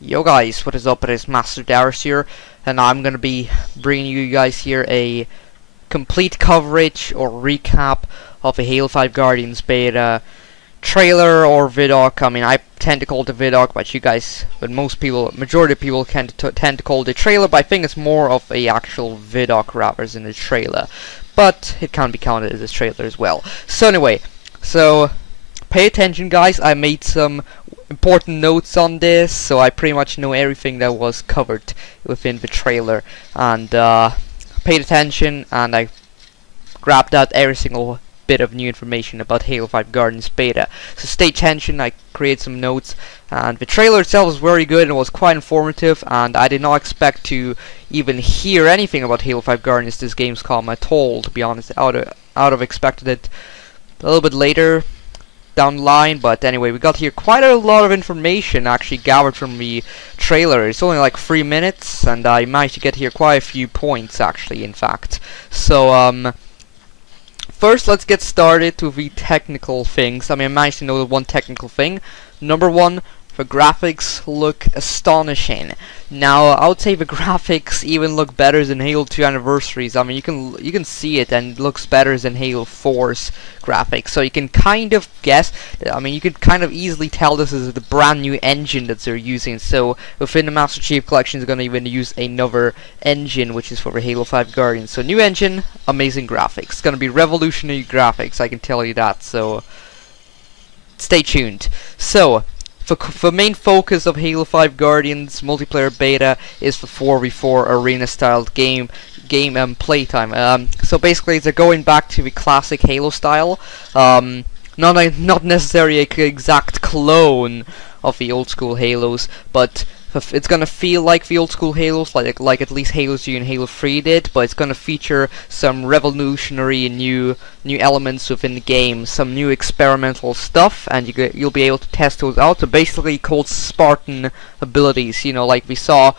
Yo guys, what is up? It is Master Darius here, and I'm gonna be bringing you guys here a complete coverage or recap of a Halo 5 Guardians beta trailer or vidoc. I mean, I tend to call it a vidoc, but most people, majority of people tend to call it a trailer, but I think it's more of a actual vidoc rather than a trailer. But it can be counted as a trailer as well. So anyway, pay attention guys, I made some important notes on this, so I pretty much know everything that was covered within the trailer, and paid attention, and I grabbed out every single bit of new information about Halo 5 Guardians beta. So stay attention, I created some notes, and the trailer itself was very good and was quite informative, and I did not expect to even hear anything about Halo 5 Guardians this Gamescom at all, to be honest. I would have expected it a little bit later down the line, but anyway, we got here quite a lot of information actually gathered from the trailer. It's only like 3 minutes, and I managed to get here quite a few points actually, in fact. So first let's get started with the technical things. I mean, I managed to know one technical thing. Number one, the graphics look astonishing. Now, I would say the graphics even look better than Halo 2 Anniversaries. I mean, you can see it, and it looks better than Halo 4's graphics. So you can kind of guess. I mean, you can kind of easily tell this is the brand new engine that they're using. So within the Master Chief Collection, is going to even use another engine, which is for the Halo 5 Guardians. So new engine, amazing graphics. It's going to be revolutionary graphics, I can tell you that. So stay tuned. So the main focus of Halo 5 Guardians multiplayer beta is the 4v4 arena style game playtime. So basically they're going back to the classic Halo style, not necessarily an exact clone of the old school Halos, but it's gonna feel like the old school Halos, like at least Halo 2 and Halo 3 did, but it's gonna feature some revolutionary and new elements within the game, some new experimental stuff, and you'll be able to test those out. So basically called Spartan abilities, you know, like we saw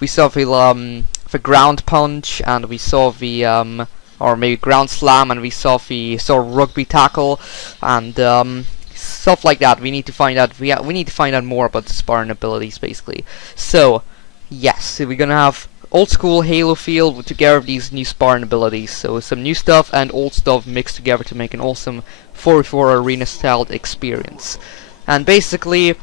the ground punch, and we saw the or maybe ground slam, and we saw rugby tackle, and stuff like that. We need to find out. We need to find out more about the Spartan abilities, basically. So, yes, so we're gonna have old school Halo feel together with these new Spartan abilities. So some new stuff and old stuff mixed together to make an awesome 4v4 arena styled experience. And basically,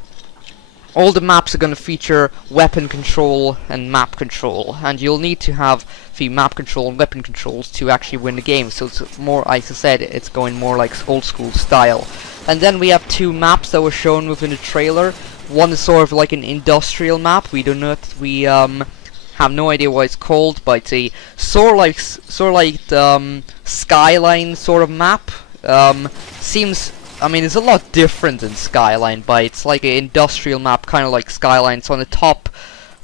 all the maps are going to feature weapon control and map control, and you'll need to have the map control and weapon controls to actually win the game. So it's more, like I said, it's going more like old school style. And then we have two maps that were shown within the trailer. One is sort of like an industrial map. We have no idea what it's called, but it's a sort of like Skyline sort of map. Seems, I mean, it's a lot different than Skyline, but it's like an industrial map, kind of like Skyline. It's on the top,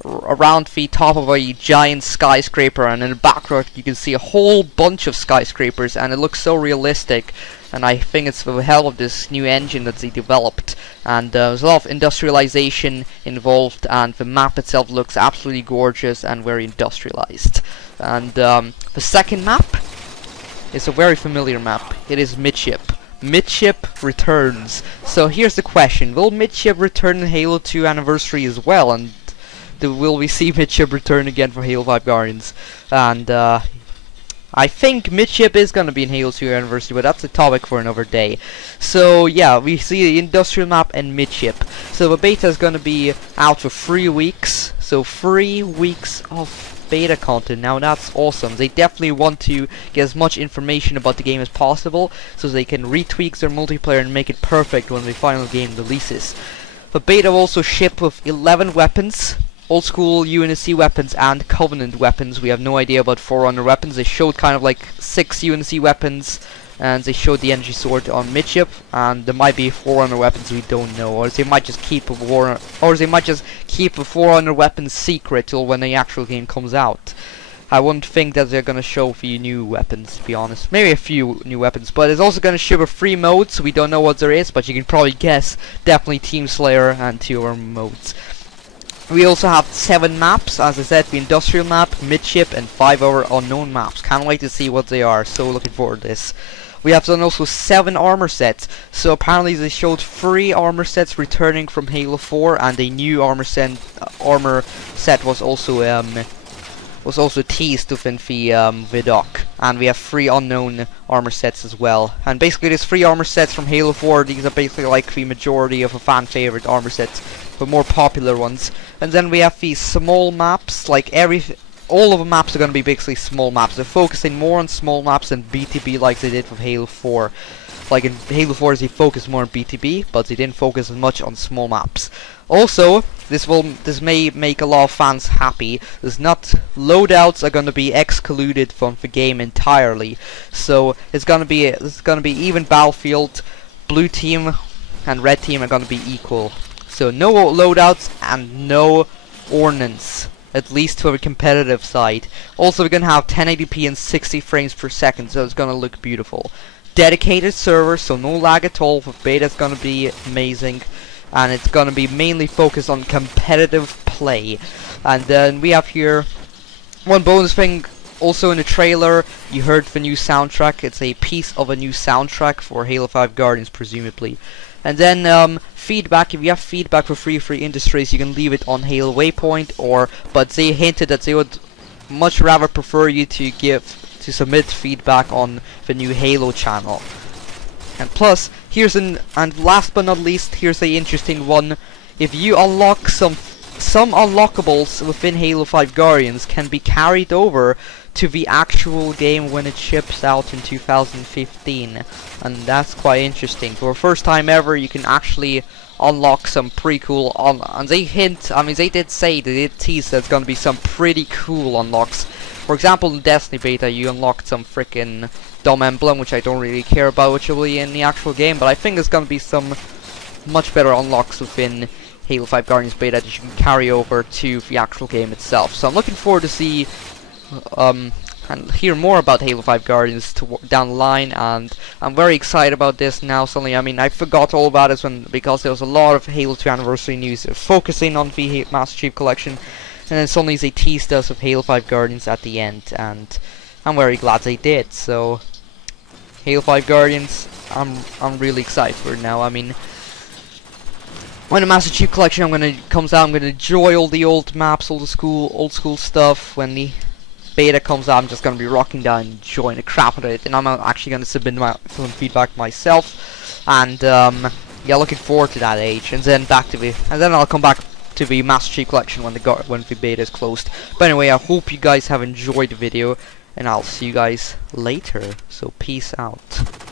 around the top of a giant skyscraper, and in the background you can see a whole bunch of skyscrapers, and it looks so realistic. And I think it's the help of this new engine that they developed, and there's a lot of industrialization involved, and the map itself looks absolutely gorgeous and very industrialized. And the second map is a very familiar map. It is Midship. Midship returns. So here's the question: will Midship return in Halo 2 Anniversary as well? And will we see Midship return again for Halo 5 Guardians? And I think Midship is gonna be in Halo 2 Anniversary, but that's a topic for another day. So yeah, we see the industrial map and Midship. So the beta is gonna be out for 3 weeks. So 3 weeks of beta content. Now that's awesome. They definitely want to get as much information about the game as possible, so they can retweak their multiplayer and make it perfect when the final game releases. The beta will also ship with 11 weapons. Old school UNSC weapons and Covenant weapons. We have no idea about Forerunner weapons. They showed kind of like 6 UNSC weapons, and they showed the energy sword on Midship, and there might be Forerunner weapons we don't know, or they might just keep the Forerunner weapons secret till when the actual game comes out. I wouldn't think that they're gonna show a few new weapons, to be honest. Maybe a few new weapons, but it's also gonna ship a free mode, so we don't know what there is, but you can probably guess. Definitely Team Slayer and 2 other modes. We also have 7 maps, as I said, the industrial map, Midship, and 5 other unknown maps. Can't wait to see what they are, so looking forward to this. we have done also 7 armor sets. So apparently they showed 3 armor sets returning from Halo 4, and a new armor set was also teased within the doc. And we have 3 unknown armor sets as well. And basically there's 3 armor sets from Halo 4. These are basically like the majority of a fan favorite armor sets, the more popular ones. And then we have these small maps, like all of the maps are going to be basically small maps. They're focusing more on small maps than BTB like they did with Halo 4. Like in Halo 4 they focused more on BTB, but they didn't focus as much on small maps. Also, this may make a lot of fans happy. Loadouts are going to be excluded from the game entirely. So it's going to be even battlefield. Blue team and red team are going to be equal. So no loadouts and no ordnance, at least for the competitive side. Also, we're going to have 1080p and 60 frames per second, so it's going to look beautiful. Dedicated server, so no lag at all. The beta is going to be amazing, and it's going to be mainly focused on competitive play. And then we have here one bonus thing. Also in the trailer, you heard the new soundtrack. It's a piece of a new soundtrack for Halo 5 Guardians, presumably. And then feedback. If you have feedback for free industries, you can leave it on Halo Waypoint. But they hinted that they would much rather prefer you to submit feedback on the new Halo channel. And plus, and last but not least, here's the interesting one. If you unlock some unlockables within Halo 5 Guardians can be carried over to the actual game when it ships out in 2015, and that's quite interesting. For the first time ever, you can actually unlock some pretty cool and they did tease there's gonna be some pretty cool unlocks. For example, in Destiny beta, you unlocked some freaking dumb emblem, which I don't really care about, which will be in the actual game, but I think there's gonna be some much better unlocks within Halo 5 Guardians beta that you can carry over to the actual game itself. So I'm looking forward to see and hear more about Halo 5 Guardians down the line, and I'm very excited about this now. Suddenly, I forgot all about this because there was a lot of Halo 2 anniversary news focusing on the Master Chief Collection, and then suddenly they teased us with Halo 5 Guardians at the end, and I'm very glad they did. So Halo 5 Guardians, I'm really excited for it now. When the Master Chief Collection comes out, I'm gonna enjoy all the old maps, all the old school stuff. When the beta comes out, I'm just gonna be rocking down, enjoying the crap out of it, and I'm actually gonna submit some feedback myself. And yeah, looking forward to that age. And then I'll come back to the Master Chief Collection when the beta is closed. But anyway, I hope you guys have enjoyed the video, and I'll see you guys later. So peace out.